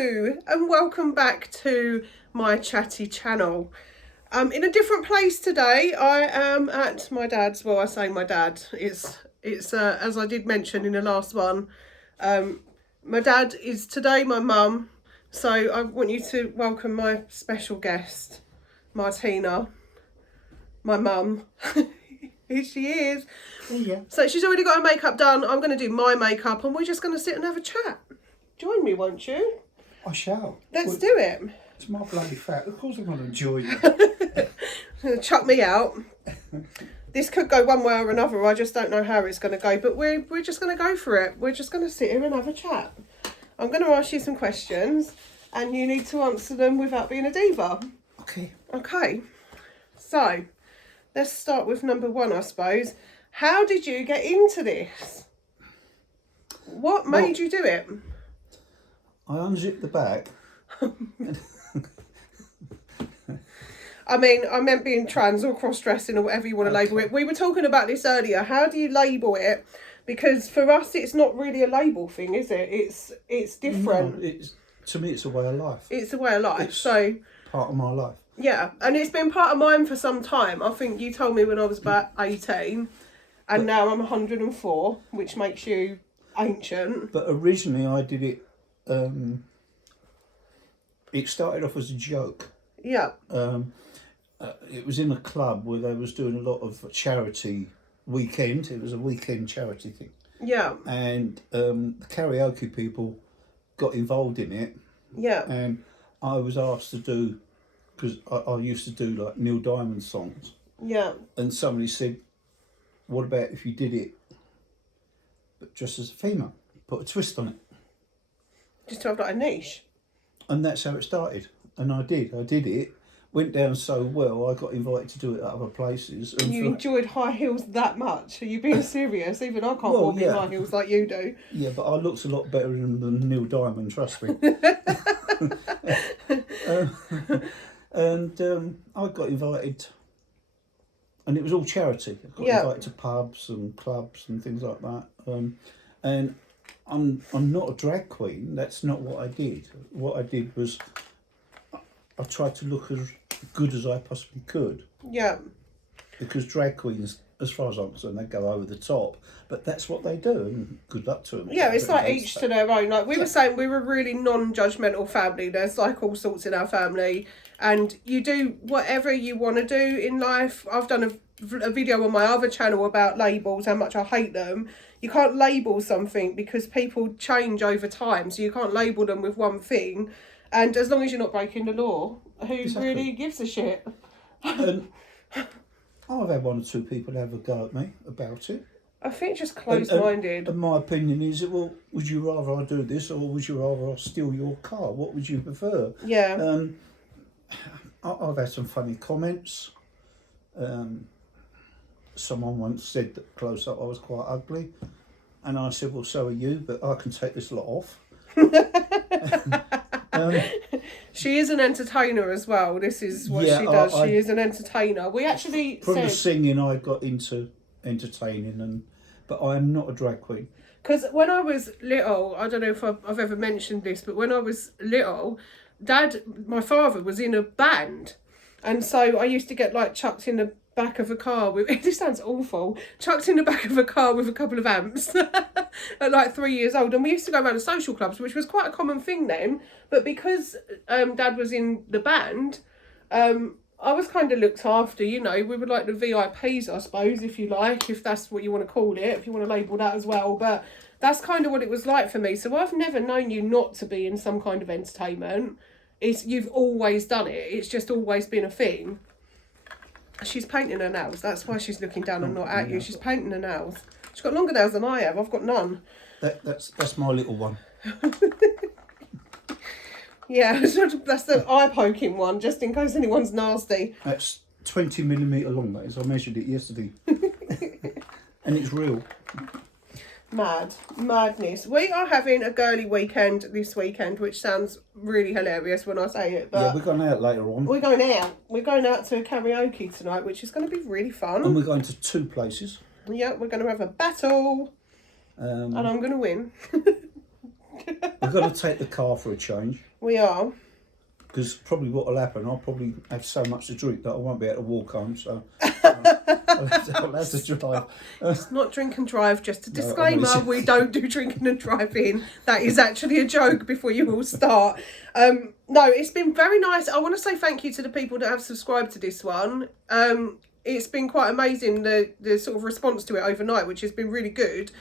Hello and welcome back to my chatty channel. In a different place today. I am at my dad's. Well, I say my dad. It's as I did mention in the last one. My dad is today my mum, so I want you to welcome my special guest, Martina, my mum. Here she is. Yeah. So she's already got her makeup done. I'm going to do my makeup and we're just going to sit and have a chat. Join me, won't you? I shall. Let's do it. It's my bloody fact. Of course I'm going to join you. Chuck me out. This could go one way or another. I just don't know how it's going to go. But we're just going to go for it. We're just going to sit here and have a chat. I'm going to ask you some questions and you need to answer them without being a diva. Okay. Okay. So, let's start with number one, I suppose. How did you get into this? What made you do it? I unzipped the back. I mean, I meant being trans or cross-dressing or whatever you want to label it. We were talking about this earlier. How do you label it? Because for us, it's not really a label thing, is it? It's different. No, to me, it's a way of life. It's a way of life. It's so part of my life. Yeah, and it's been part of mine for some time. I think you told me when I was about 18, and now I'm 104, which makes you ancient. But originally, I did it. It started off as a joke. Yeah. It was in a club where they was doing a lot of charity weekend. It was a weekend charity thing. Yeah. And the karaoke people got involved in it. Yeah. And I was asked to do, because I used to do like Neil Diamond songs. Yeah. And somebody said, what about if you did it, but just as a female? Put a twist on it. Just to have like a niche. And that's how it started. And I did it. Went down so well, I got invited to do it at other places. And you enjoyed high heels that much? Are you being serious? Even I can't walk in high heels like you do. Yeah, but I looked a lot better than Neil Diamond, trust me. And I got invited, and it was all charity. I got invited to pubs and clubs and things like that. And I'm not a drag queen. That's not what I did. What I did was I tried to look as good as I possibly could. Yeah. Because drag queens, as far as I'm concerned, they go over the top. But that's what they do, and good luck to them. Yeah, it's like each to their own. Like we were saying, we were a really non-judgmental family. There's like all sorts in our family. And you do whatever you want to do in life. I've done a video on my other channel about labels, how much I hate them. You can't label something because people change over time. So you can't label them with one thing. And as long as you're not breaking the law, who really gives a shit? And I've had one or two people have a go at me about it. I think just closed-minded. And my opinion is, well, would you rather I do this or would you rather I steal your car? What would you prefer? Yeah. I've had some funny comments. Someone once said that close up I was quite ugly. And I said, well, so are you, but I can take this lot off. She is an entertainer as well. This is what she does. She is an entertainer. We actually from the singing I got into entertaining, but I am not a drag queen. Because when I was little, I don't know if I've ever mentioned this, but when I was little, my father was in a band, and so I used to get like chucked in the back of a car with, this sounds awful, chucked in the back of a car with a couple of amps at like 3 years old, and we used to go around to social clubs, which was quite a common thing then. But because Dad was in the band, I was kind of looked after, you know. We were like the VIPs, I suppose, if you like, if that's what you want to call it, if you want to label that as well. But that's kind of what it was like for me. So I've never known you not to be in some kind of entertainment. You've always done it. It's just always been a thing. She's painting her nails. That's why she's looking down and not at you. She's painting her nails. She's got longer nails than I have. I've got none. That's my little one. Yeah, that's the eye-poking one, just in case anyone's nasty. That's 20mm long, that is. I measured it yesterday. And it's real. Madness. We are having a girly weekend this weekend, which sounds really hilarious when I say it. But yeah, we're going out later on. We're going out. We're going out to karaoke tonight, which is going to be really fun. And we're going to 2 places. Yeah, we're going to have a battle. And I'm going to win. We're going to take the car for a change. We are. Because probably what will happen, I'll probably have so much to drink that I won't be able to walk home, so I'll have to drive. It's not drink and drive, just a No, disclaimer, we don't do drinking and driving. That is actually a joke before you all start. No, it's been very nice. I want to say thank you to the people that have subscribed to this one. It's been quite amazing, the sort of response to it overnight, which has been really good.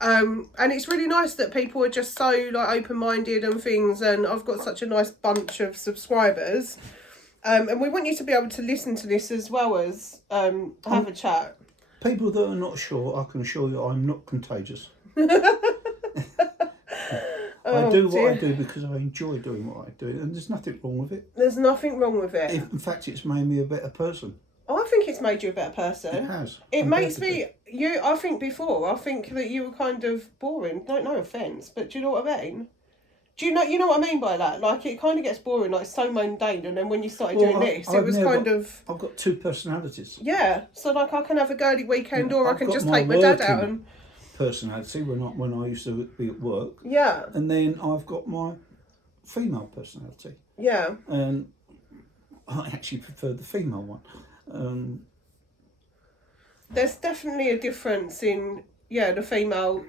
And it's really nice that people are just so like open-minded and things, and I've got such a nice bunch of subscribers. And we want you to be able to listen to this as well as have a chat. People that are not sure, I can assure you I'm not contagious. I do what I do because I enjoy doing what I do, and there's nothing wrong with it. There's nothing wrong with it. In fact, it's made me a better person. I think it's made you a better person. It has. It makes me... I think that you were kind of boring. No offence, but do you know what I mean? You know what I mean by that? Like, it kind of gets boring, like, so mundane, and then when you started doing this, it was kind of... I've got two personalities. Yeah, so, like, I can have a girly weekend, or I can just take my dad out and... personality when I used to be at work. Yeah. And then I've got my female personality. Yeah. And I actually prefer the female one. There's definitely a difference in the female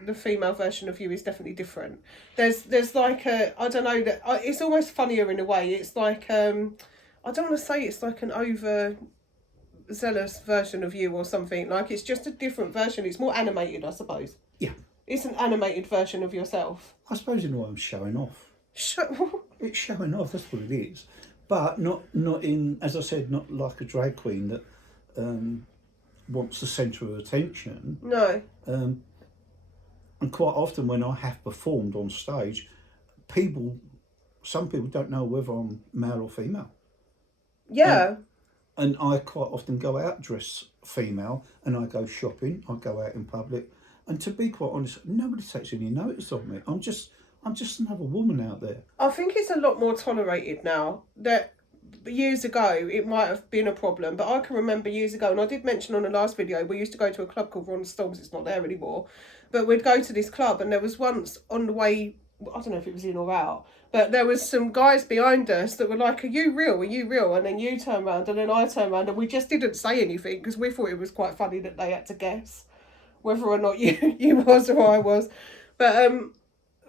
version of you is definitely different. There's like a, I don't know, that it's almost funnier in a way. It's like I don't want to say it's like an overzealous version of you or something. Like, it's just a different version. It's more animated, I suppose. Yeah. It's an animated version of yourself. I suppose in a way I'm showing off. It's showing off, that's what it is. But not in, as I said, not like a drag queen that wants the centre of attention. No. And quite often when I have performed on stage, some people don't know whether I'm male or female. Yeah. And I quite often go out dressed female, and I go shopping, I go out in public, and to be quite honest, nobody takes any notice of me. I'm just another woman out there. I think it's a lot more tolerated now. That years ago it might have been a problem, but I can remember years ago, and I did mention on the last video, we used to go to a club called Ron Storms. It's not there anymore, but we'd go to this club, and there was once on the way, I don't know if it was in or out, but there was some guys behind us that were like, are you real? And then you turn around, and then I turn around, and we just didn't say anything because we thought it was quite funny that they had to guess whether or not you was or I was. But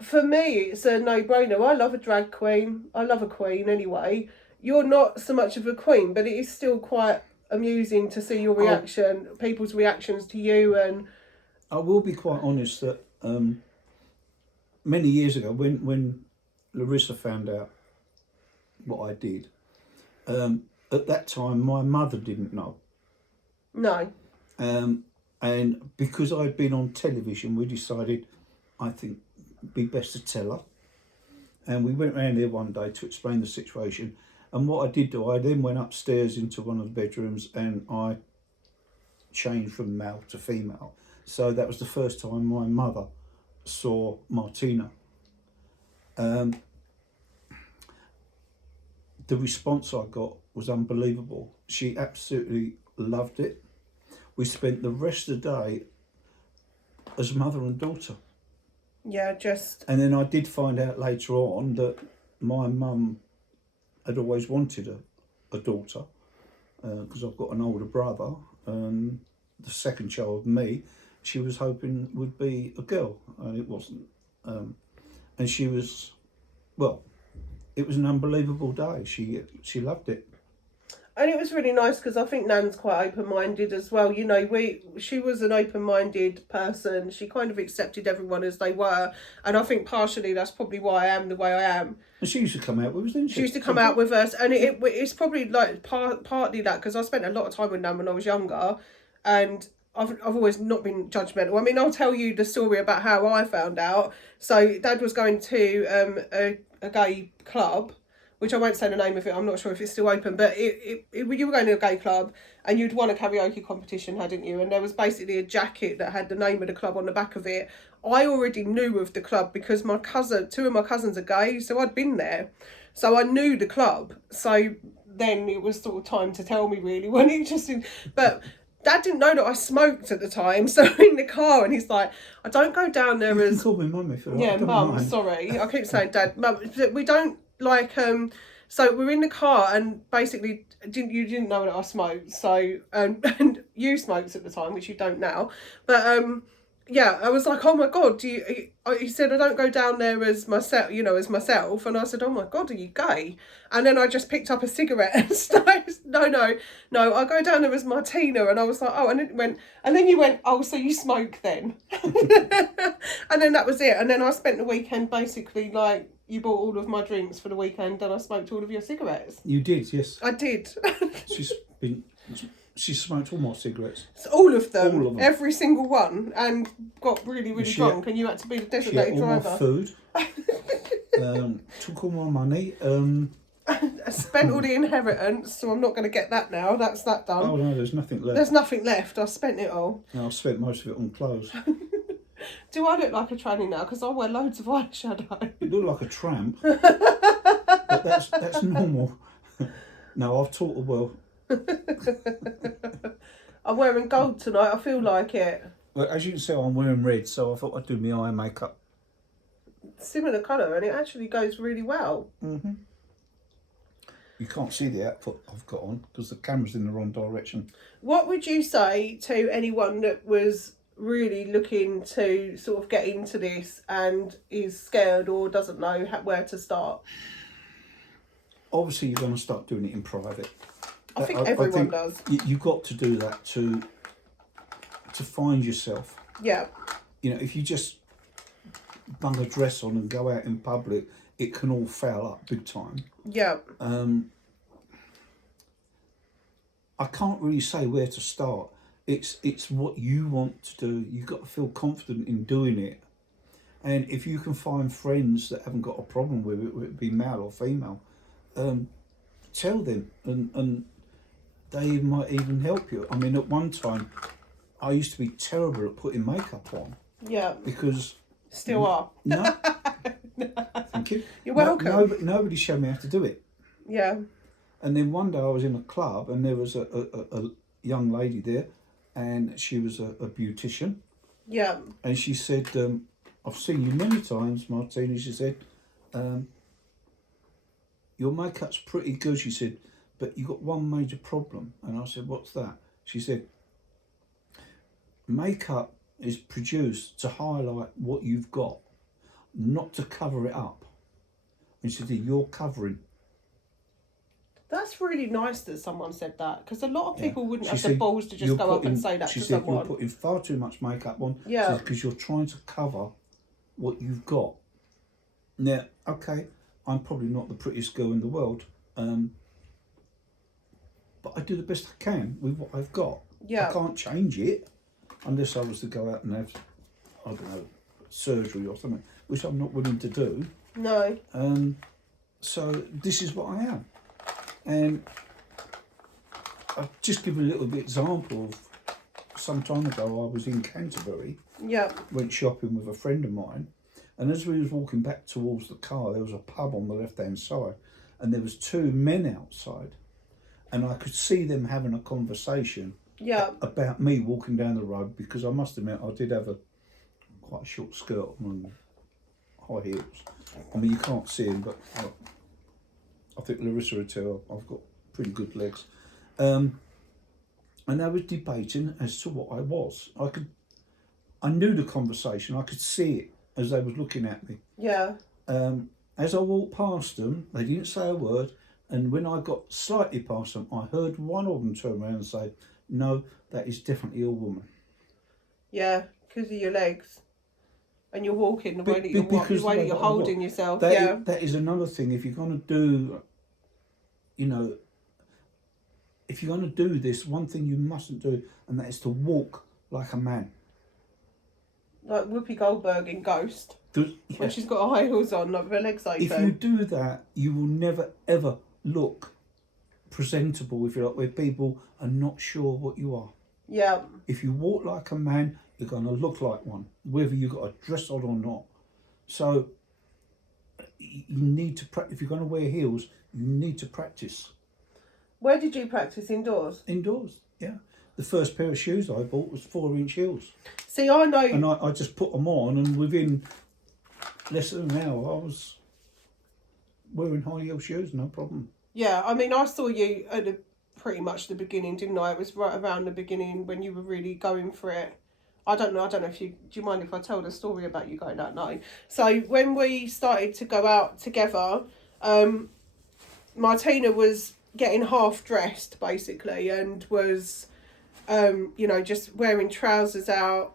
for me, it's a no-brainer. I love a drag queen. I love a queen anyway. You're not so much of a queen, but it is still quite amusing to see your reaction, people's reactions to you. And I will be quite honest that many years ago, when Larissa found out what I did, at that time my mother didn't know. No. And because I'd been on television, we decided, I think, it'd be best to tell her. And we went round there one day to explain the situation. And what I did do, I then went upstairs into one of the bedrooms and I changed from male to female. So that was the first time my mother saw Martina. The response I got was unbelievable. She absolutely loved it. We spent the rest of the day as mother and daughter. Yeah, And then I did find out later on that my mum had always wanted a daughter, because I've got an older brother. The second child, me, she was hoping would be a girl, and it wasn't. And she was, well, it was an unbelievable day. She loved it. And it was really nice because I think Nan's quite open-minded as well. You know, she was an open-minded person. She kind of accepted everyone as they were. And I think partially that's probably why I am the way I am. And she used to come out with us, didn't she? She used to come out with us. And it's probably like partly that because I spent a lot of time with Nan when I was younger. And I've always not been judgmental. I mean, I'll tell you the story about how I found out. So Dad was going to a gay club, which I won't say the name of it. I'm not sure if it's still open, but you were going to a gay club and you'd won a karaoke competition, hadn't you? And there was basically a jacket that had the name of the club on the back of it. I already knew of the club because two of my cousins are gay, so I'd been there. So I knew the club. So then it was sort of time to tell me really when it just... But Dad didn't know that I smoked at the time, so in the car, and he's like, I don't go down there You as... can call me mum if you like. Yeah, I don't mum, mind. sorry. I keep saying dad. Mum, we don't like... So we're in the car, and basically, you didn't know that I smoked, so... and you smoked at the time, which you don't now. But, yeah, I was like, oh my God, do you... He said, I don't go down there as myself, as myself. And I said, oh my God, are you gay? And then I just picked up a cigarette and started, no, I go down there as Martina. And I was like, oh, and then you went, oh, so you smoke then? And then that was it. And then I spent the weekend basically like, you bought all of my drinks for the weekend and I smoked all of your cigarettes. You did, yes. I did. She's smoked all my cigarettes. All of them. All of them. Every single one. And got really, really drunk, and you had to be the designated driver. She ate all my food. Took all my money. I spent all the inheritance, so I'm not going to get that now. That's that done. Oh no, there's nothing left. There's nothing left. I spent it all. No, I've spent most of it on clothes. Do I look like a tranny now? Because I wear loads of eyeshadow. You look like a tramp. But that's normal. No, I've taught her well. I'm wearing gold tonight. I feel like it. Well, as you can see, I'm wearing red, so I thought I'd do my eye makeup. Similar colour, and it actually goes really well. Mm-hmm. You can't see the outfit I've got on because the camera's in the wrong direction. What would you say to anyone that was really looking to sort of get into this and is scared or doesn't know where to start? Obviously, you're going to start doing it in private. I think everyone does. You've got to do that to find yourself. Yeah. If you just bung a dress on and go out in public, it can all foul up big time. Yeah. I can't really say where to start. It's what you want to do. You've got to feel confident in doing it. And if you can find friends that haven't got a problem with it, whether it be male or female, tell them, and they might even help you. I mean, at one time, I used to be terrible at putting makeup on. Yeah. Because... Still are. No. Thank you. You're welcome. Nobody showed me how to do it. Yeah. And then one day I was in a club and there was a young lady there, and she was a beautician. Yeah. And she said, I've seen you many times, Martina. She said, your makeup's pretty good, she said, but you've got one major problem. And I said, what's that? She said, makeup is produced to highlight what you've got, not to cover it up. And she said, you're covering. That's really nice that someone said that, because a lot of people wouldn't have said, the balls to just go up and say that to someone. She said, you're putting far too much makeup on. Yeah. Because you're trying to cover what you've got. Now, okay, I'm probably not the prettiest girl in the world, but I do the best I can with what I've got. Yeah. I can't change it unless I was to go out and have, I don't know, surgery or something, which I'm not willing to do. No. So this is what I am. And I'll just give a little bit example of some time ago I was in Canterbury. Yeah. Went shopping with a friend of mine, and as we was walking back towards the car, there was a pub on the left-hand side, and there was two men outside, and I could see them having a conversation. Yeah. About me walking down the road, because I must admit I did have quite a short skirt on and high heels. I mean, you can't see them, but I think Larissa would tell I've got pretty good legs. And I was debating as to what I was. I knew the conversation. I could see it as they was looking at me. Yeah. As I walked past them, they didn't say a word. And when I got slightly past them, I heard one of them turn around and say, no, that is definitely a woman. Yeah, because of your legs. And you're walking the way that you're walking, the way that you're holding yourself. That is another thing. If you're going to do, if you're going to do this, one thing you mustn't do, and that is to walk like a man. Like Whoopi Goldberg in Ghost. When she's got high heels on, like with her legs open. If you do that, you will never, ever look presentable, if you like, where people are not sure what you are. Yeah. If you walk like a man, you're going to look like one, whether you've got a dress on or not. So you need to practice. If you're going to wear heels, you need to practice. Where did you practice? Indoors? Indoors, yeah. the first pair of shoes I bought was 4-inch heels. See, I know. And I just put them on, and within less than an hour, I was wearing high heel shoes, no problem. Yeah, I mean, I saw you at pretty much the beginning, didn't I? It was right around the beginning when you were really going for it. I don't know if you, do you mind if I tell the story about you going out night? So when we started to go out together, Martina was getting half dressed basically and was, just wearing trousers out,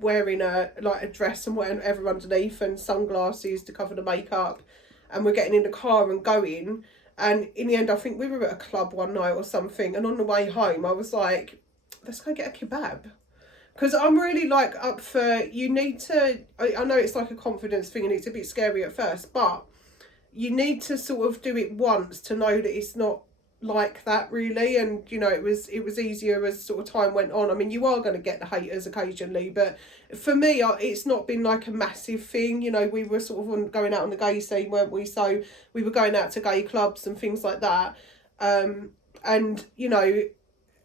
wearing a dress and whatever underneath and sunglasses to cover the makeup. And we're getting in the car and going. And in the end, I think we were at a club one night or something. And on the way home, I was like, let's go get a kebab. Because I'm really up for, you need to, I know it's like a confidence thing and it's a bit scary at first, but you need to sort of do it once to know that it's not like that really. And, it was easier as sort of time went on. I mean, you are going to get the haters occasionally, but for me, it's not been like a massive thing. We were sort of going out on the gay scene, weren't we? So we were going out to gay clubs and things like that. And,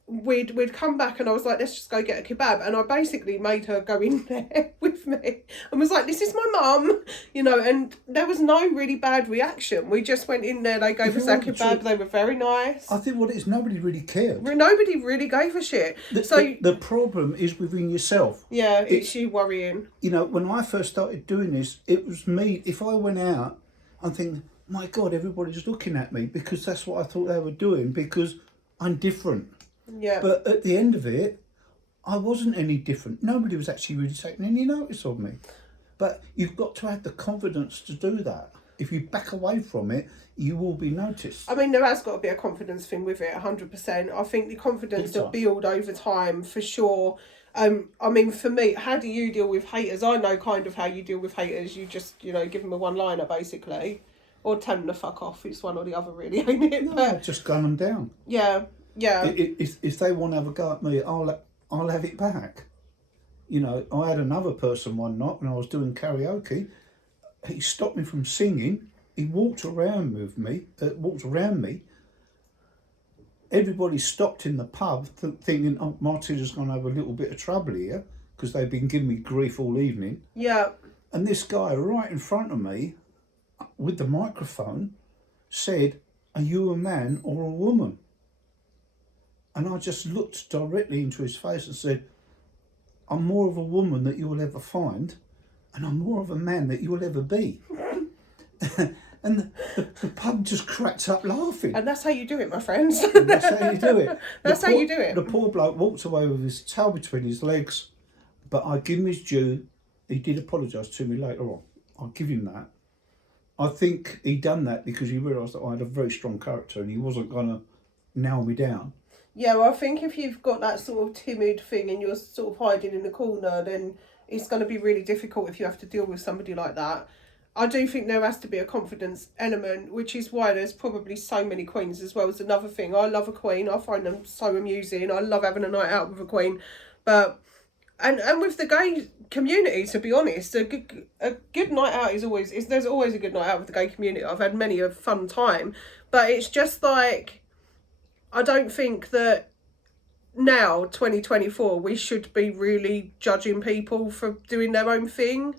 we'd come back and I was like, let's just go get a kebab. And I basically made her go in there with me and was like, this is my mum, and there was no really bad reaction. We just went in there, they gave us our kebab, they were very nice. I think what it is, nobody really cared. Nobody really gave a shit. The problem is within yourself. Yeah, it's you worrying. When I first started doing this, it was me. If I went out, I'm thinking, my God, everybody's looking at me because that's what I thought they were doing because I'm different. Yeah. But at the end of it, I wasn't any different. Nobody was actually really taking any notice of me. But you've got to have the confidence to do that. If you back away from it, you will be noticed. I mean, there has got to be a confidence thing with it, 100%. I think the confidence will build over time, for sure. I mean, for me, how do you deal with haters? I know kind of how you deal with haters. You just, give them a one-liner, basically. Or tell them to fuck off. It's one or the other, really, ain't it? No, just gun them down. Yeah. Yeah. If they want to have a go at me, I'll have it back. I had another person one night when I was doing karaoke. He stopped me from singing. He walked around me. Everybody stopped in the pub thinking, oh, Martina's going to have a little bit of trouble here because they've been giving me grief all evening. Yeah. And this guy right in front of me with the microphone said, are you a man or a woman? And I just looked directly into his face and said, I'm more of a woman that you will ever find, and I'm more of a man that you will ever be. And the pub just cracked up laughing. And that's how you do it, my friends. That's how you do it. That's how you do it. The poor bloke walked away with his tail between his legs, but I give him his due. He did apologise to me later on. I'll give him that. I think he done that because he realised that I had a very strong character and he wasn't going to nail me down. Yeah, well, I think if you've got that sort of timid thing and you're sort of hiding in the corner, then it's going to be really difficult if you have to deal with somebody like that. I do think there has to be a confidence element, which is why there's probably so many queens as well. As another thing, I love a queen. I find them so amusing. I love having a night out with a queen. But and with the gay community, to be honest, a good night out there's always a good night out with the gay community. I've had many a fun time, but it's just like, I don't think that now, 2024, we should be really judging people for doing their own thing.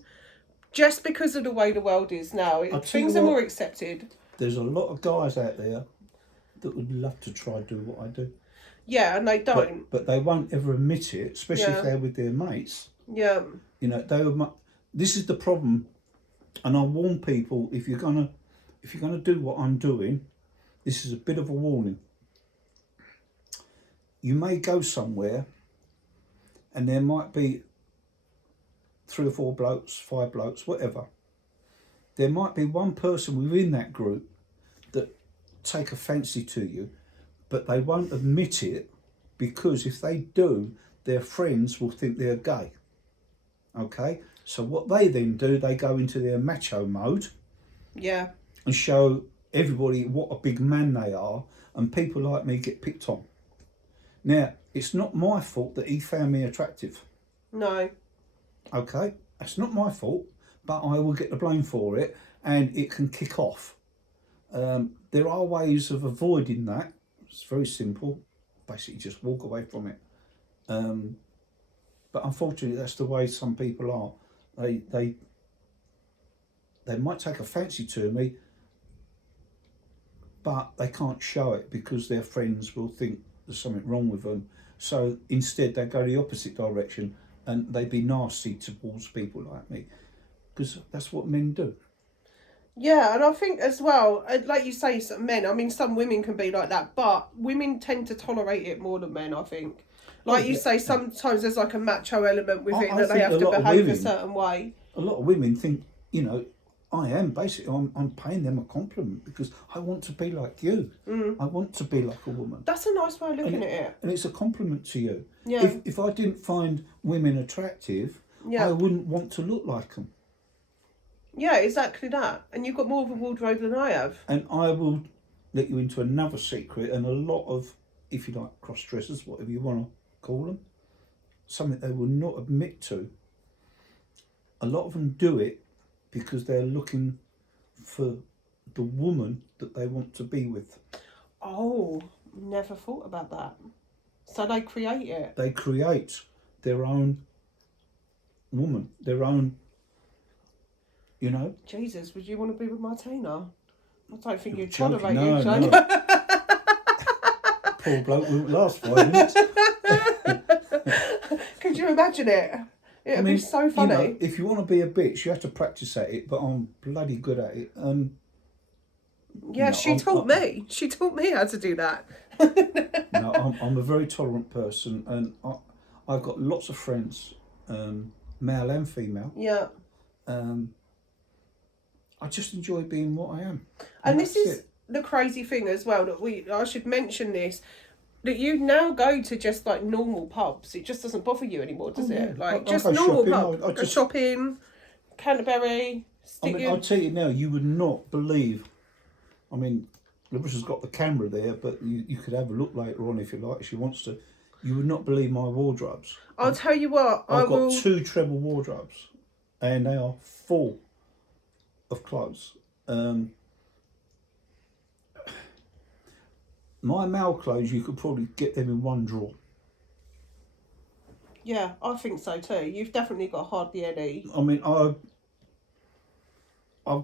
Just because of the way the world is now. Things are more accepted. There's a lot of guys out there that would love to try and do what I do. Yeah, and they don't. But they won't ever admit it, especially if they're with their mates. Yeah. This is the problem. And I warn people, if you're gonna do what I'm doing, this is a bit of a warning. You may go somewhere and there might be 3 or 4 blokes, 5 blokes, whatever. There might be one person within that group that take a fancy to you, but they won't admit it because if they do, their friends will think they're gay. Okay? So what they then do, they go into their macho mode. Yeah. And show everybody what a big man they are, and people like me get picked on. Now, it's not my fault that he found me attractive. No. Okay, that's not my fault, but I will get the blame for it, and it can kick off. There are ways of avoiding that. It's very simple. Basically, just walk away from it. But unfortunately, that's the way some people are. They might take a fancy to me, but they can't show it because their friends will think there's something wrong with them. So instead, they go the opposite direction and they be nasty towards people like me, because that's what men do. Yeah, and I think as well, like you say, some men, I mean, some women can be like that, but women tend to tolerate it more than men, I think. Like you say, sometimes there's like a macho element with it, that they have to behave a certain way. A lot of women think, I am basically, I'm paying them a compliment because I want to be like you. I want to be like a woman. That's a nice way of looking at it. And it's a compliment to you. Yeah. If I didn't find women attractive, I wouldn't want to look like them. Yeah, exactly that. And you've got more of a wardrobe than I have. And I will let you into another secret, and a lot of, if you like, cross-dressers, whatever you want to call them, something they will not admit to. A lot of them do it because they're looking for the woman that they want to be with. Oh, never thought about that. So they create it. They create their own woman, their own, Jesus, would you want to be with Martina? I don't think you'd joking. tolerate No, it. no. Poor bloke won't last 5 minutes. Could you imagine it? It'd be so funny. If you want to be a bitch, you have to practice at it, but I'm bloody good at it. She taught me. She taught me how to do that. No, I'm a very tolerant person, and I've got lots of friends, male and female. Yeah. I just enjoy being what I am. And this is the crazy thing as well, that I should mention this, that you now go to just like normal pubs. It just doesn't bother you anymore, does it? Like just normal pub. Shopping, Canterbury, I'll tell you now, you would not believe. I mean, Larissa's got the camera there, but you could have a look later on if you like, if she wants to. You would not believe my wardrobes. I'll tell you what, I've got 2 treble wardrobes, and they are full of clothes. My male clothes, you could probably get them in one drawer. Yeah, I think so too. You've definitely got hardly any. I mean, I've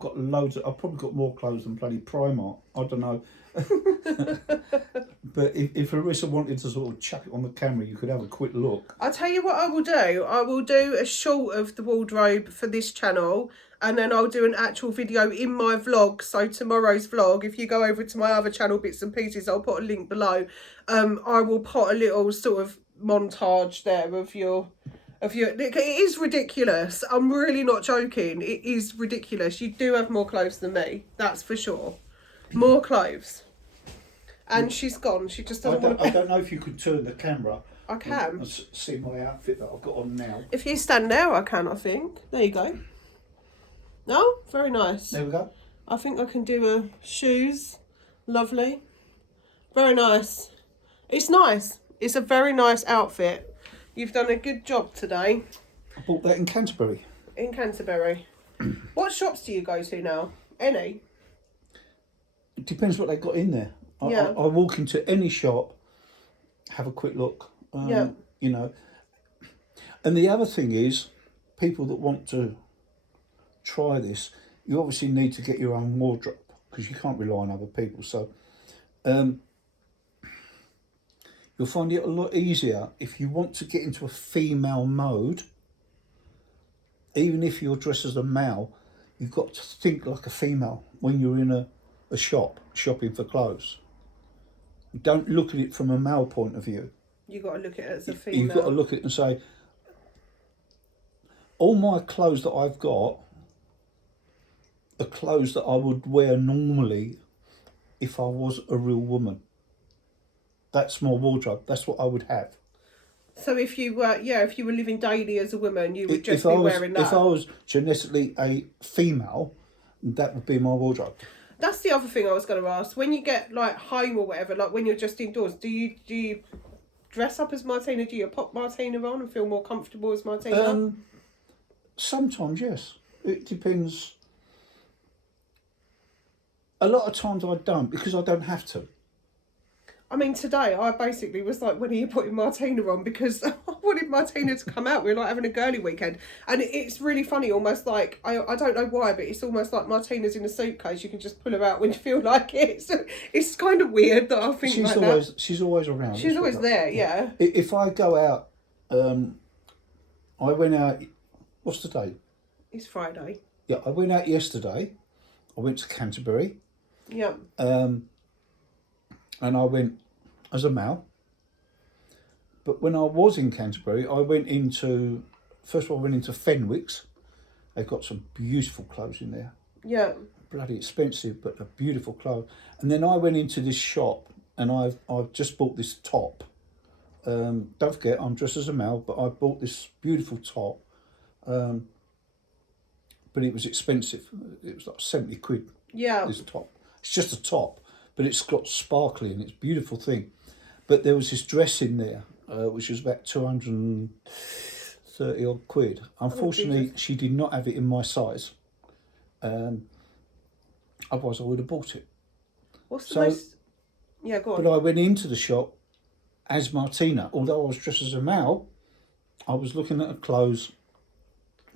got loads. I've probably got more clothes than bloody Primark. I don't know. But if Larissa wanted to sort of chuck it on the camera, you could have a quick look. I'll tell you what I will do. I will do a short of the wardrobe for this channel, and then I'll do an actual video in my vlog. So tomorrow's vlog, if you go over to my other channel, Bits and Pieces, I'll put a link below. I will put a little sort of montage there of your. It is ridiculous. I'm really not joking. It is ridiculous. You do have more clothes than me, that's for sure. More clothes. And she's gone. She just doesn't want to. I don't know if you could turn the camera. I can. And see my outfit that I've got on now. If you stand there, I can, I think. There you go. No? Very nice. There we go. I think I can do shoes. Lovely. Very nice. It's nice. It's a very nice outfit. You've done a good job today. I bought that in Canterbury. In Canterbury. What shops do you go to now? Any? It depends what they've got in there. Yeah. I walk into any shop, have a quick look. And the other thing is, people that want to try this, you obviously need to get your own wardrobe because you can't rely on other people. So you'll find it a lot easier if you want to get into a female mode. Even if you're dressed as a male, you've got to think like a female when you're in a shop shopping for clothes. Don't look at it from a male point of view. You've got to look at it as a female. You've got to look at it and say, all my clothes that I've got are clothes that I would wear normally if I was a real woman. That's my wardrobe. That's what I would have. So if you were living daily as a woman, you would just be wearing that. If I was genetically a female, that would be my wardrobe. That's the other thing I was going to ask. When you get like home or whatever, like when you're just indoors, do you dress up as Martina? Do you pop Martina on and feel more comfortable as Martina? Sometimes, yes. It depends. A lot of times I don't, because I don't have to. I mean, today I basically was like, when are you putting Martina on? Because I wanted Martina to come out. We were like having a girly weekend. And it's really funny, almost like, I don't know why, but it's almost like Martina's in a suitcase. You can just pull her out when you feel like it. So it's kind of weird that I think she's like always that. she's always around. She's always there, yeah. If I go out, I went out. What's the day? It's Friday. Yeah, I went out yesterday. I went to Canterbury. Yeah. And I went as a male. But when I was in Canterbury, I went into, first of all, I went into Fenwick's. They've got some beautiful clothes in there. Yeah. Bloody expensive, but a beautiful clothes. And then I went into this shop, and I've just bought this top. Don't forget, I'm dressed as a male, but I bought this beautiful top. But it was expensive. It was like 70 quid. Yeah. This top. It's just a top, but it's got sparkly and it's a beautiful thing. But there was this dress in there, which was about 230 odd quid. Unfortunately, she did not have it in my size. Otherwise, I would have bought it. What's the most... Yeah, go on. But I went into the shop as Martina. Although I was dressed as a male, I was looking at her clothes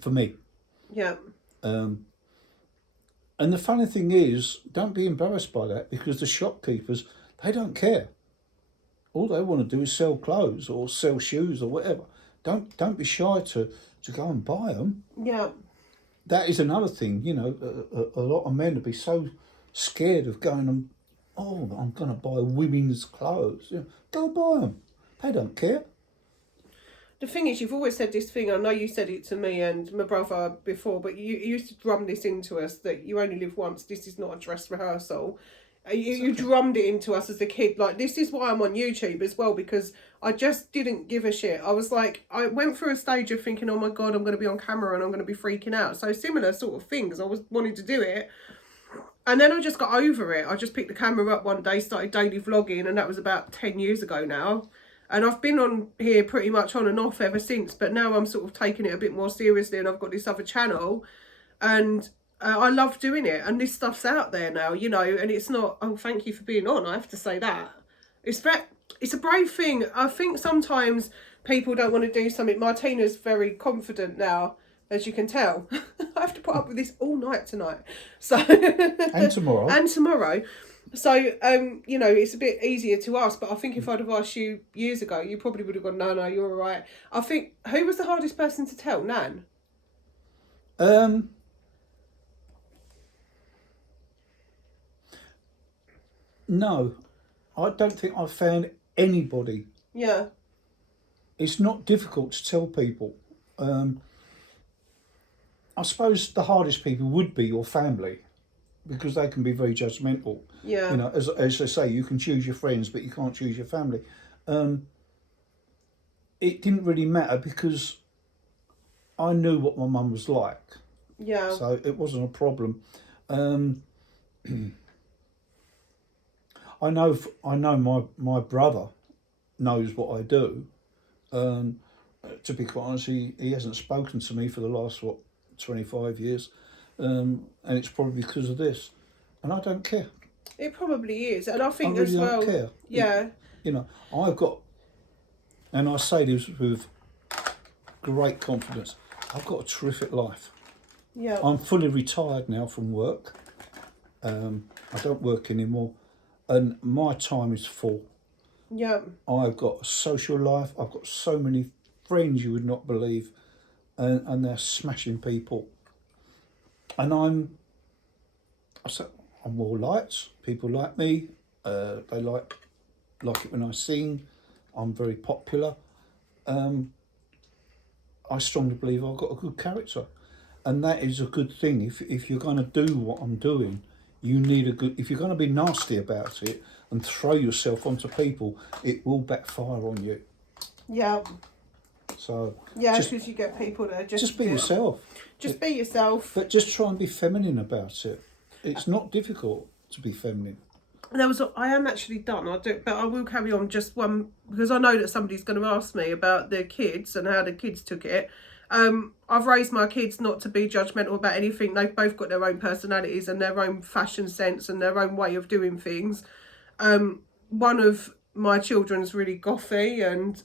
for me. Yeah. And the funny thing is, don't be embarrassed by that, because the shopkeepers, they don't care. All they want to do is sell clothes or sell shoes or whatever. Don't be shy to go and buy them. Yeah. That is another thing, you know, a lot of men would be so scared of going and, oh, I'm going to buy women's clothes. You know, go buy them. They don't care. The thing is, you've always said this thing, I know you said it to me and my brother before, but you used to drum this into us, that you only live once, this is not a dress rehearsal. You drummed it into us as a kid. Like, this is why I'm on YouTube as well, because I just didn't give a shit. I was like, I went through a stage of thinking, oh my God, I'm going to be on camera and I'm going to be freaking out. So similar sort of things. I was wanting to do it. And then I just got over it. I just picked the camera up one day, started daily vlogging, and that was about 10 years ago now. And I've been on here pretty much on and off ever since, but now I'm sort of taking it a bit more seriously, and I've got this other channel, and I love doing it, and this stuff's out there now, you know, and it's not, oh, thank you for being on, I have to say that. It's a brave thing. I think sometimes people don't want to do something. Martina's very confident now, as you can tell. I have to put up with this all night tonight. So And tomorrow. And tomorrow. So, you know, it's a bit easier to ask, but I think if I'd have asked you years ago, you probably would have gone, no, you're all right. I think, who was the hardest person to tell? Nan? No, I don't think I've found anybody. Yeah. It's not difficult to tell people. I suppose the hardest people would be your family, because they can be very judgmental. Yeah. You know, as I say, you can choose your friends, but you can't choose your family. It didn't really matter, because I knew what my mum was like. Yeah. So it wasn't a problem. I know my brother knows what I do. To be quite honest, he hasn't spoken to me for the last 25 years, and it's probably because of this, and I don't care. It probably is, and I think I really as well. don't care. Yeah. You know, I've got, and I say this with great confidence, I've got a terrific life. Yeah. I'm fully retired now from work. I don't work anymore, and my time is full. Yeah. I've got a social life. I've got so many friends you would not believe, and they're smashing people. And I'm all lights. People like me. They like it when I sing. I'm very popular. I strongly believe I've got a good character, and that is a good thing. If you're going to do what I'm doing, you need a good. If you're going to be nasty about it and throw yourself onto people, it will backfire on you. Yeah. So yeah, because you get people that are just be yourself. Just be yourself. But just try and be feminine about it. It's not difficult to be feminine. I am actually done. But I will carry on just one, because I know that somebody's going to ask me about their kids and how the kids took it. I've raised my kids not to be judgmental about anything. They've both got their own personalities and their own fashion sense and their own way of doing things. One of my children's really gothy, and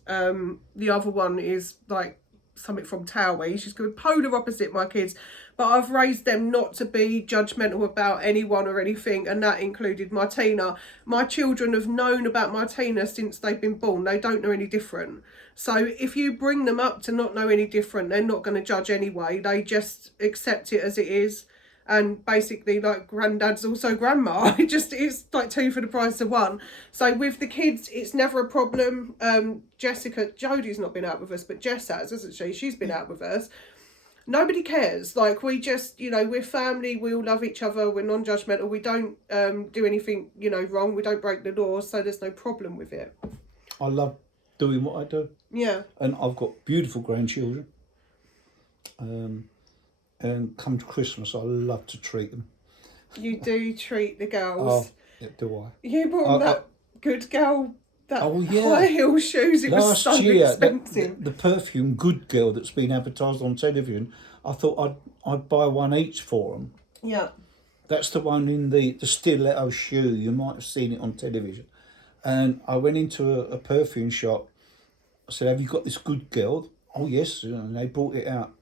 the other one is like something from Towie. She's going polar opposite my kids, but I've raised them not to be judgmental about anyone or anything, and that included Martina. My children have known about Martina since they've been born. They don't know any different. So if you bring them up to not know any different, they're not going to judge anyway. They just accept it as it is. And basically, like, granddad's also grandma. It's like two for the price of one. So with the kids, it's never a problem. Jessica, Jodie's not been out with us, but Jess has, hasn't she? She's been out with us. Nobody cares. Like, we just, we're family. We all love each other. We're non-judgmental. We don't do anything, wrong. We don't break the law. So there's no problem with it. I love doing what I do. Yeah. And I've got beautiful grandchildren. And come to Christmas, I love to treat them. You do treat the girls. Oh, yeah, do I? You bought that good girl, that yeah. high heel shoes. It was so expensive. The perfume Good Girl that's been advertised on television, I thought I'd buy one each for them. Yeah. That's the one in the stiletto shoe. You might have seen it on television. And I went into a perfume shop. I said, "Have you got this Good Girl?" "Oh, yes." And they brought it out,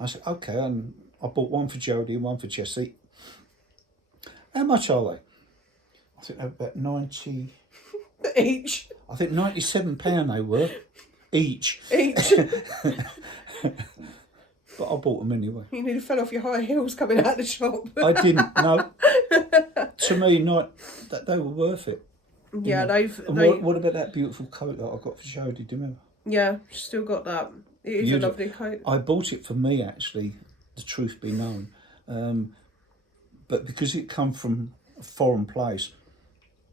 I said, "Okay," and I bought one for Jodie and one for Jessie. How much are they? I think they're about 90... Each? I think £97 they were. Each. But I bought them anyway. You nearly fell off your high heels coming out the shop. I didn't, no. To me, they were worth it. Yeah, What about that beautiful coat that I got for Jodie, do you remember? Yeah, still got that. It is a lovely coat. I bought it for me, actually, the truth be known. But because it come from a foreign place,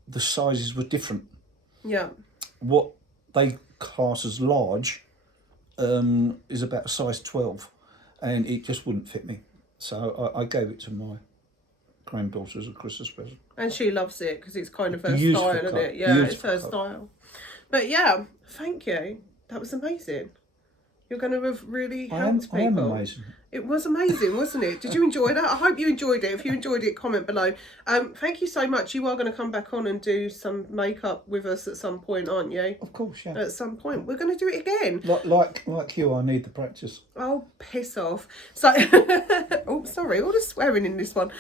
the sizes were different. Yeah. What they class as large is about a size 12, and it just wouldn't fit me. So I gave it to my granddaughter as a Christmas present. And she loves it because it's kind of her style, isn't it? Yeah, it's her style. But yeah, thank you. That was amazing. You're going to have really helped people. I am amazing. It was amazing, wasn't it? Did you enjoy that? I hope you enjoyed it. If you enjoyed it, comment below. Thank you so much. You are going to come back on and do some makeup with us at some point, aren't you? Of course, yeah. At some point. We're going to do it again. Like you, I need the practice. Oh, piss off. So, oh, sorry, all the swearing in this one.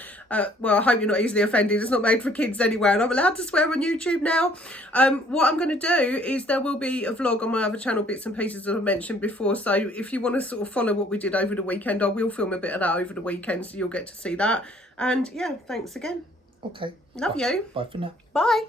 Well, I hope you're not easily offended. It's not made for kids anyway, and I'm allowed to swear on YouTube now. What I'm going to do is there will be a vlog on my other channel, Bits and Pieces, as I mentioned before. So if you want to sort of follow what we did over the weekend, I will film a bit of that over the weekend, so you'll get to see that. And yeah, thanks again. Okay. Love you. Bye for now. Bye.